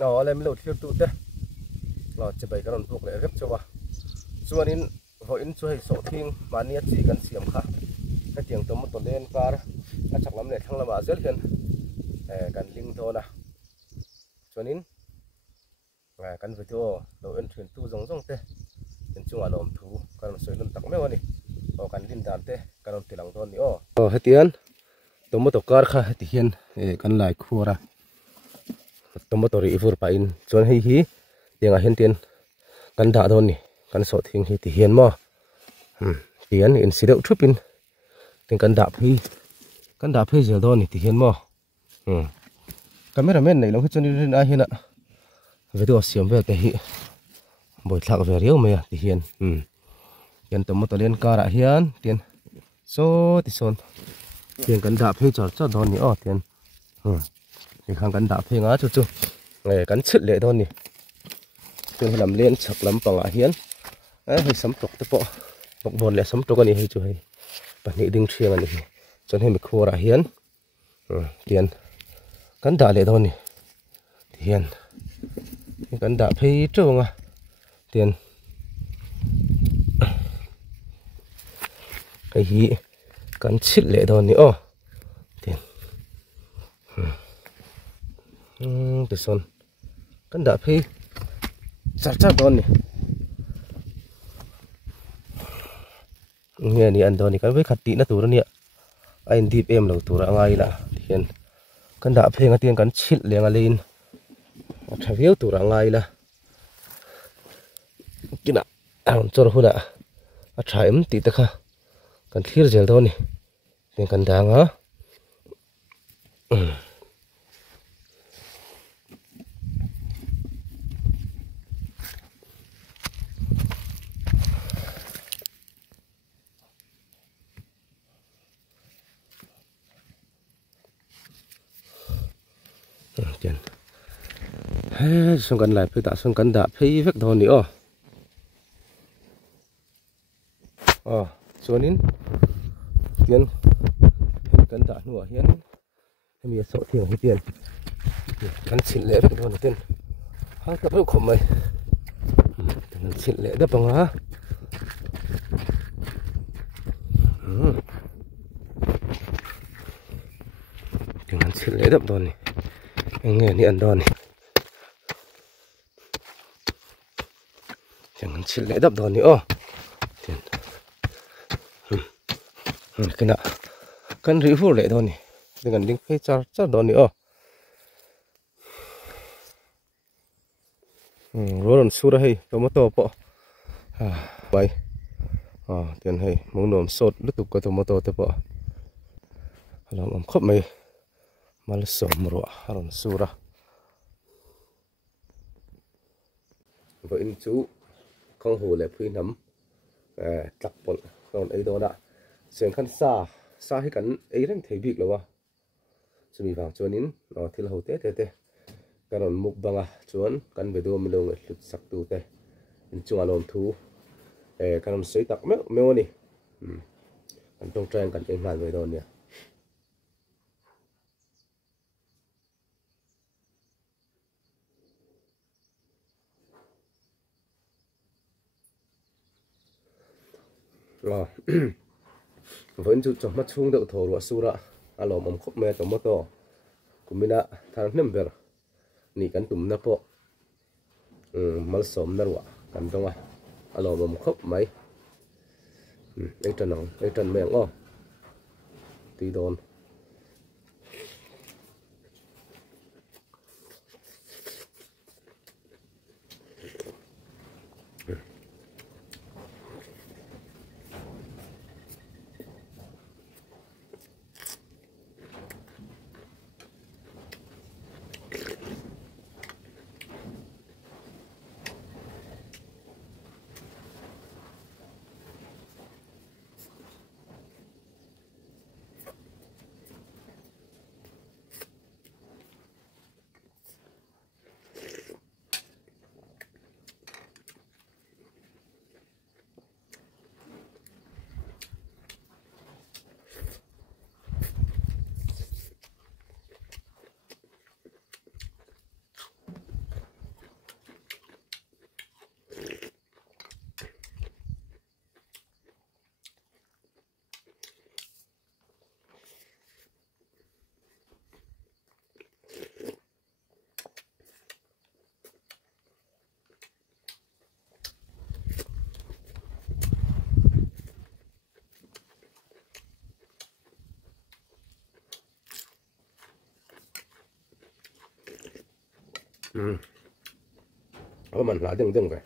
lem lo thil tu te lo che bai kan buk le rep chawa chuanin voin chu hei Sawhthing mania chi kan siam kha ka tiang tom to len kar a chaklam le thang lama zel hian kan ling dona chuanin kan video lo en thrin tu zong zong te en chunga lom thu kan soilun tak me wani kan lin dan te kan tilang don ni hetian tomato kar kha heti hian kan lai khura tomato ri fur pa in chuan hei hi tianga hen ten kan da don ni kan Sawhthing hi ti hian mo tian in sideu thupin ten kan da phei zel don ni ti hian mo cameraman nei lo hi chuan rin a hian a video siam ve te hi boi thlak ve riau me ti hian yan tomato len kara hian ten so ti son ten kan da phei char cha don ni ten thì khang kan da phei nga chu chu kan chit le don ni ten lam len chak lam panga hian hei sam tok te po bok bon le sam tok ani hei chu hei pani ding thiang ani chon hei mi khura hian ten kan da le don ni hian kan da phei chunga ten cái hi kan chit le don ni ten te son kan da phei char char don ni nghe ni an don ni kan với khát tị na tur ni anh deep em lo tur angai la hian kan da phei nga tiang kan chit le nga lein thaviu tur angai la kina ang chor huna a thaim ti ta kha kan thlir zel don ni ten kan da nga tiền xong cần lại phải tạ xong cần đã phải vết thôi nữa xuống đến tiền cần đã nửa hiến em sợ thiểu hay tiền cần xin lễ vết thôi tiền hai cặp lúc khổng mày cần xin lễ đắp bằng á cần xin lễ đắp thôi này nghe ni ăn đòn này chẳng chỉ lẽ đập đòn nữa cái nọ cần rỉ phụ lẽ đòn này đừng đinh phê char đòn nữa rồi sura hay tomato po vậy tiền hay muốn nôm sốt lúc tục có tomato te po làm ẩm khóc mày mal som ro haron sura với in chú không hồ lệ phi nấm chặt bột còn ấy đó đã xem khăn xa hay cắn ấy đang thấy việc rồi chuẩn bị vào cho nín nó thì là hồ tết tết cái còn mục bằng chuốn cắn về đua mình đâu người lụt sặc tù tê chung là lồng thú cái còn sấy tặc méo méo đi còn trong trang cần cái ngàn về đó nè vẫn chụp cho mắt chung đậu thổ lúa sura alo mầm khóc mẹ tomato cũng mình đã thằng nem ver nị cắn tụm nắp po mal som nở cắn trong alo mầm khóc mấy ấy trần mèng tí đòn mình lá dừng vậy.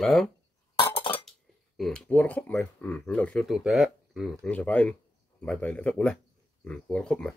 đó bùa nó khóc mày đầu chưa tụt té sẽ phải bài bài lại thật của này bùa nó khóc mày